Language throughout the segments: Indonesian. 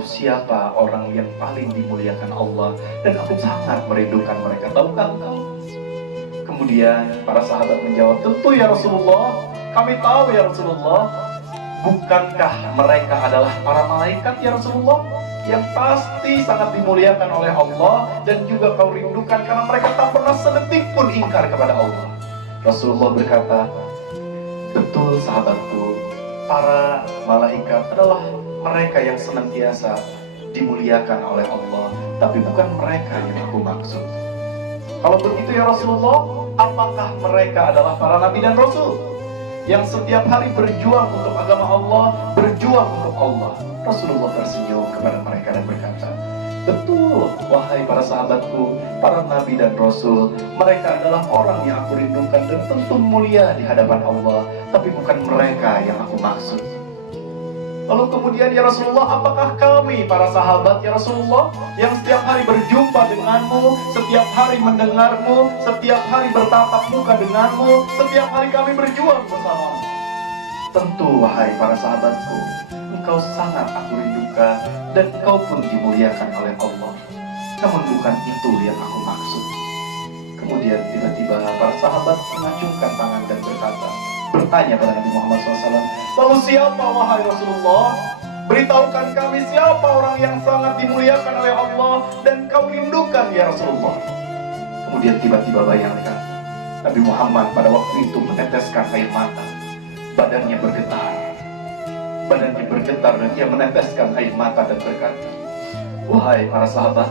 tahu siapa orang yang paling dimuliakan Allah, dan aku sangat merindukan mereka. Tahukah engkau? Kemudian para sahabat menjawab, tentu ya Rasulullah, kami tahu ya Rasulullah. Bukankah mereka adalah para malaikat ya Rasulullah, yang pasti sangat dimuliakan oleh Allah, dan juga kau rindukan karena mereka tak pernah sedetik pun ingkar kepada Allah. Rasulullah berkata, betul sahabatku, para malaikat adalah mereka yang senantiasa dimuliakan oleh Allah, tapi bukan mereka yang aku maksud. Kalau begitu ya Rasulullah, apakah mereka adalah para nabi dan rasul yang setiap hari berjuang untuk agama Allah, berjuang untuk Allah? Rasulullah tersenyum kepada mereka dan berkata, betul, wahai para sahabatku, para nabi dan rasul, mereka adalah orang yang aku rindukan dan tentu mulia di hadapan Allah, tapi bukan mereka yang aku maksud. Lalu kemudian ya Rasulullah, apakah kami para sahabat ya Rasulullah, yang setiap hari berjumpa denganmu, setiap hari mendengarmu, setiap hari bertatap muka denganmu, setiap hari kami berjuang bersamamu? Tentu wahai para sahabatku, engkau sangat aku rindukan, dan engkau pun dimuliakan oleh Allah. Namun bukan itu yang aku maksud. Kemudian tiba-tiba para sahabat mengacungkan tangan dan bertanya pada Nabi Muhammad SAW, lalu siapa wahai Rasulullah? Beritahukan kami siapa orang yang sangat dimuliakan oleh Allah dan kau rindukan ya Rasulullah. Kemudian tiba-tiba bayangkan, Nabi Muhammad pada waktu itu meneteskan air mata. Badannya bergetar dan dia meneteskan air mata dan berkata, wahai para sahabat,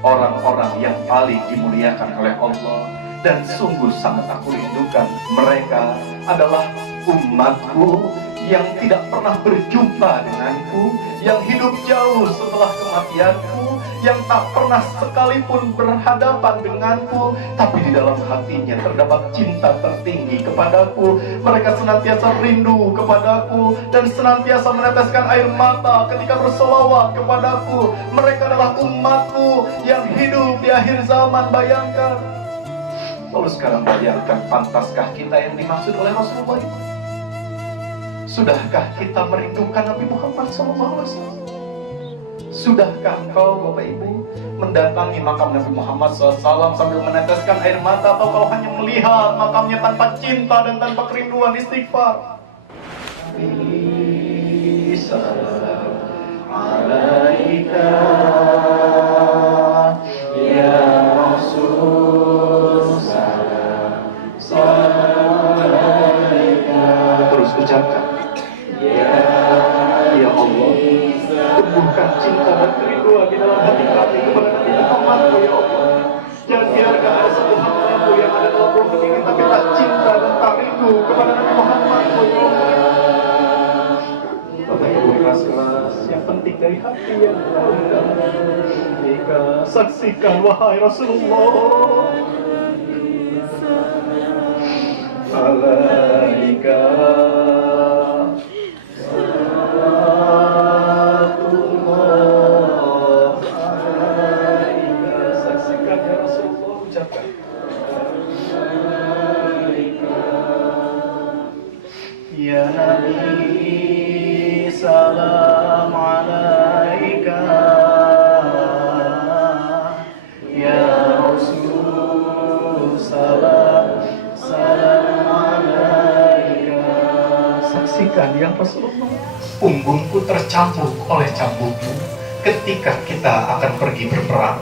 orang-orang yang paling dimuliakan oleh Allah dan sungguh sangat aku rindukan, mereka adalah umatku yang tidak pernah berjumpa denganku, yang hidup jauh setelah kematianku, yang tak pernah sekalipun berhadapan denganku, tapi di dalam hatinya terdapat cinta tertinggi kepadaku. Mereka senantiasa rindu kepadaku dan senantiasa meneteskan air mata ketika bersolawat kepadaku. Mereka adalah umatku yang hidup di akhir zaman. Bayangkan. Lalu sekarang bayangkan, pantaskah kita yang dimaksud oleh Rasulullah itu? Sudahkah kita merindukan Nabi Muhammad SAW? Sudahkah engkau Bapak Ibu mendatangi makam Nabi Muhammad SAW sambil meneteskan air mata, atau kau hanya melihat makamnya tanpa cinta dan tanpa kerinduan istighfar? Salam alaika ya Rasul, salam alaika. Terus ucapkan, ya Allah, tumbuhkan cinta dan kerinduan di dalam hati kami kepada Nabi Muhammad, ya Allah. Jangan biarkan ada satu hamba yang ada dalam rumput ini tapi tak cinta dan tak rindu kepada Nabi Muhammad, ya Allah. Bapak Ibu, kelas-kelas yang penting dari hati yang dalam. Jika saksikan wahai Rasulullah, alaika ya Nabi, salam alaika, ya Rasul, salam alaika. Saksikan ya Rasulullah, punggungku tercambuk oleh cambukmu ketika kita akan pergi berperang.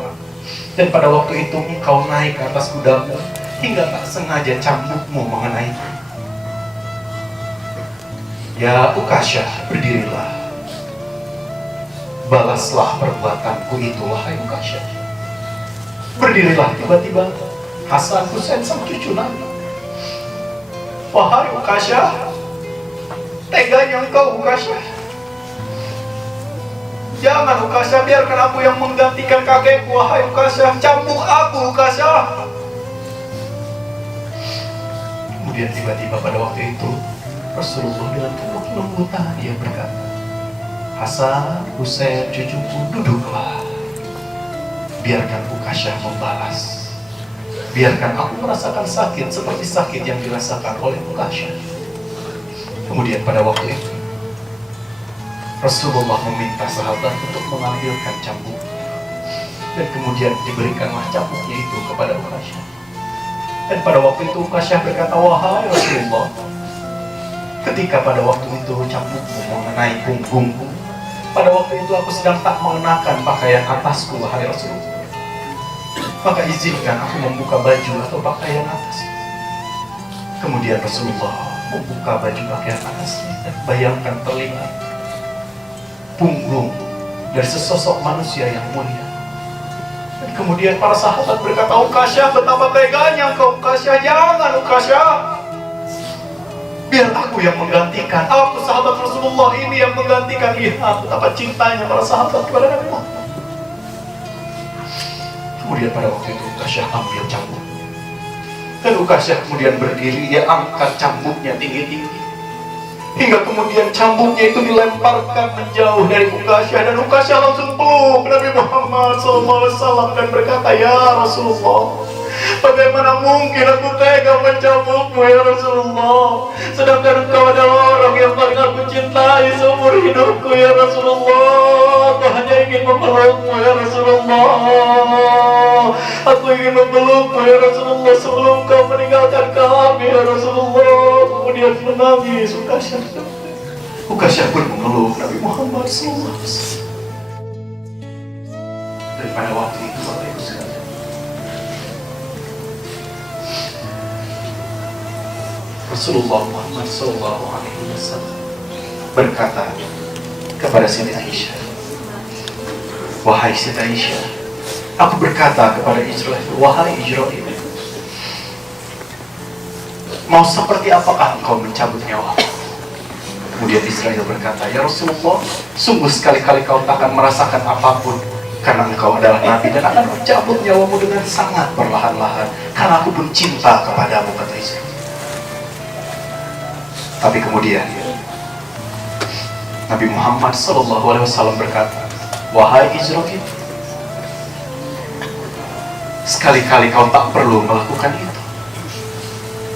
Dan pada waktu itu engkau naik ke atas kudamu hingga tak sengaja cambukmu mengenaiku. Ya Ukasyah, berdirilah. Balaslah perbuatanku itu, wahai Ukasyah. Berdirilah. Tiba-tiba Hasan, Husain sama cucu Nabi. Wahai Ukasyah, teganya engkau Ukasyah. Jangan Ukasyah, biarkan aku yang menggantikan kakekku. Wahai Ukasyah, cambuk aku Ukasyah. Kemudian tiba-tiba pada waktu itu Rasulullah dengan penuh kelembutan dia berkata, Hasan, Husain, cucuku, duduklah. Biarkan Ukasyah membalas. Biarkan aku merasakan sakit seperti sakit yang dirasakan oleh Ukasyah. Kemudian pada waktu itu Rasulullah meminta sahabat untuk mengambilkan cambuk, dan kemudian diberikanlah cambuknya itu kepada Uqasyah. Dan pada waktu itu Uqasyah berkata, wahai Rasulullah, ketika pada waktu itu cambukmu mengenai punggungku, pada waktu itu aku sedang tak mengenakan pakaian atasku, wahai Rasulullah. Maka izinkan aku membuka baju atau pakaian atasku. Kemudian Rasulullah membuka baju pakaian atasnya, dan bayangkan terlihat punggung dari sesosok manusia yang mulia. Dan kemudian para sahabat berkata, Uqasyah, betapa teganya engkau Uqasyah, jangan Uqasyah, biar aku yang menggantikan. Aku sahabat Rasulullah ini yang menggantikan. Lihat betapa cintanya para sahabat kepada Nabi Muhammad. Kemudian pada waktu itu Uqasyah ambil cambuk, dan Uqasyah kemudian berdiri, dia angkat cambuknya tinggi-tinggi, hingga kemudian cambuknya itu dilemparkan menjauh dari Uqasyah, dan Uqasyah langsung peluk Nabi Muhammad SAW dan berkata, ya Rasulullah, bagaimana mungkin aku tega mencambukmu ya Rasulullah, sedangkan engkau adalah orang yang paling aku cintai seumur hidupku ya Rasulullah. Aku hanya ingin memelukmu ya Rasulullah, aku ingin memelukmu ya Rasulullah sebelum kau meninggalkan kami ya Rasulullah. Kemudian menangis Uqasyah. Uqasyah pun memeluk Nabi Muhammad SAW. Dan pada waktu itu Bapak Ibu sekalian, Rasulullah Muhammad SAW berkata kepada Siti Aisyah, wahai Siti Aisyah, aku berkata kepada Israel, wahai Israel, mau seperti apakah engkau mencabut nyawa? Kemudian Israel berkata, ya Rasulullah, sungguh sekali-kali kau tak akan merasakan apapun, karena engkau adalah Nabi, dan akan mencabut nyawamu dengan sangat perlahan-lahan, karena aku pun cinta kepadamu, kata Israel. Tapi kemudian Nabi Muhammad SAW berkata, wahai Israel, sekali-kali kau tak perlu melakukan itu.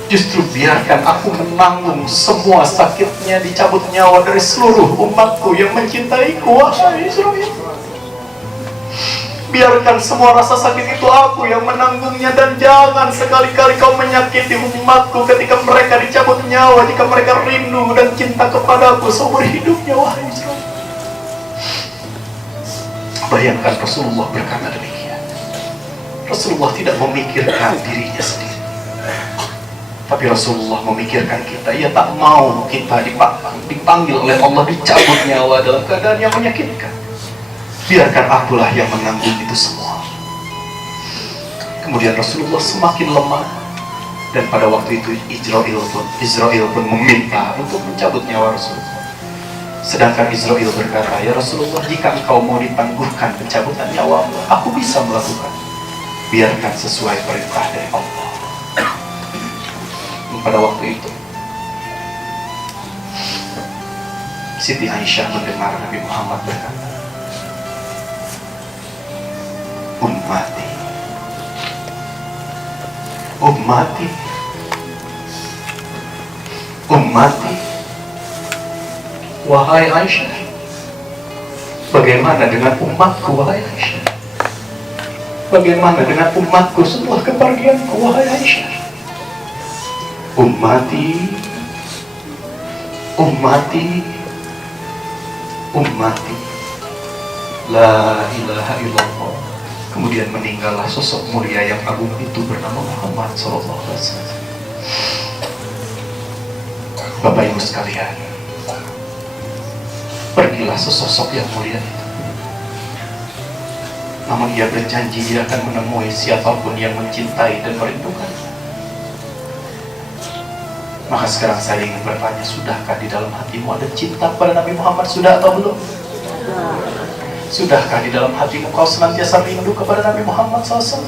Justru biarkan aku menanggung semua sakitnya dicabut nyawa dari seluruh umatku yang mencintaiku, wahai Israel. Biarkan semua rasa sakit itu aku yang menanggungnya, dan jangan sekali-kali kau menyakiti umatku ketika mereka dicabut nyawa, jika mereka rindu dan cinta kepadaku seumur hidupnya, wahai Israel. Bayangkan Rasulullah berkata demikian. Rasulullah tidak memikirkan dirinya sendiri, tapi Rasulullah memikirkan kita. Ia tak mau kita dipanggil oleh Allah dicabut nyawa dalam keadaan yang menyakitkan. Biarkan akulah yang menanggung itu semua. Kemudian Rasulullah semakin lemah, dan pada waktu itu Israel pun meminta untuk mencabut nyawa Rasulullah. Sedangkan Israel berkata, ya Rasulullah, jika engkau mau ditangguhkan pencabutan nyawa, aku bisa melakukan. Biarkan sesuai perintah dari Allah. Pada waktu itu Siti Aisyah mendengar Nabi Muhammad berkata, ummati, ummati, ummati. Wahai Aisyah, bagaimana dengan umatku, wahai Aisyah? Bagaimana dengan umatku setelah kepergianku, wahai Aisyah? Ummati, ummati, ummati, la ilaha illallah. Kemudian meninggallah sosok mulia yang agung itu bernama Muhammad SAW. Bapak Ibu sekalian, pergilah sesosok yang mulia itu. Namun ia berjanji dia akan menemui siapapun yang mencintai dan merindukan. Maka sekarang saya ingin bertanya, sudahkah di dalam hatimu ada cinta kepada Nabi Muhammad? Sudah atau belum? Sudahkah di dalam hatimu kau senantiasa rindu kepada Nabi Muhammad SAW?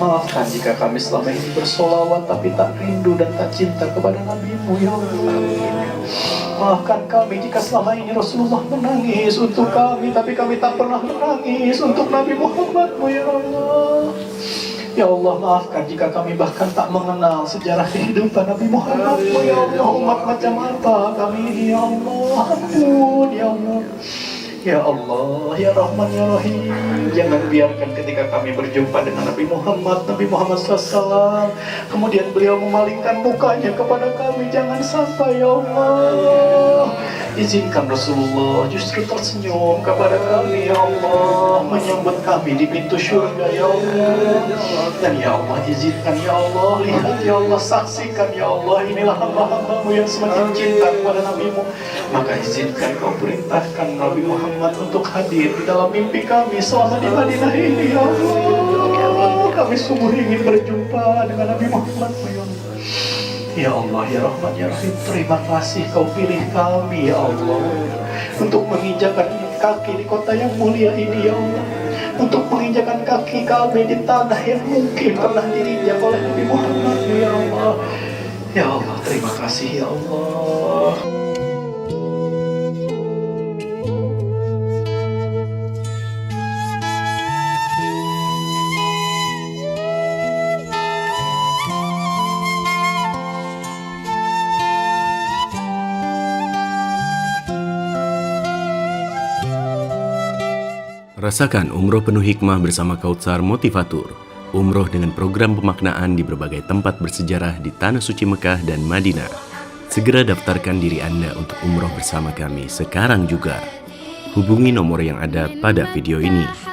Maafkan jika kami selama ini bersolawat tapi tak rindu dan tak cinta kepada Nabi-Mu, ya Allah. Maafkan kami jika selama ini Rasulullah menangis untuk kami, tapi kami tak pernah menangis untuk Nabi Muhammad-Mu, ya Allah. Ya Allah, maafkan jika kami bahkan tak mengenal sejarah kehidupan Nabi Muhammad. Ya Allah, umat macam apa kami ini, ya Allah. Ampun, ya Allah. Ya Allah, ya Rahman, ya Rahim, jangan biarkan ketika kami berjumpa dengan Nabi Muhammad SAW, kemudian beliau memalingkan mukanya kepada kami. Jangan sampai, ya Allah. Izinkan Rasulullah justru tersenyum kepada kami, ya Allah, menyambut kami di pintu surga, ya Allah. Dan ya Allah, izinkan, ya Allah, lihat, ya Allah, saksikan, ya Allah, inilah hamba-hambamu yang semakin cinta kepada Nabi-Mu. Maka izinkan kau perintahkan Nabi Muhammad untuk hadir di dalam mimpi kami selama di Madinah ini, ya Allah. Kami sungguh ingin berjumpa dengan Nabi Muhammad, ya Allah. Ya Allah, ya Rahman, ya Rahim, terima kasih kau pilih kami, ya Allah, untuk menginjakan kaki di kota yang mulia ini, ya Allah, untuk menginjakan kaki kami di tanah yang mungkin pernah diinjak oleh Nabi Muhammad, ya Allah. Ya Allah, terima kasih, ya Allah. Rasakan umroh penuh hikmah bersama Kautsar Motivatur. Umroh dengan program pemaknaan di berbagai tempat bersejarah di Tanah Suci Mekah dan Madinah. Segera daftarkan diri Anda untuk umroh bersama kami sekarang juga. Hubungi nomor yang ada pada video ini.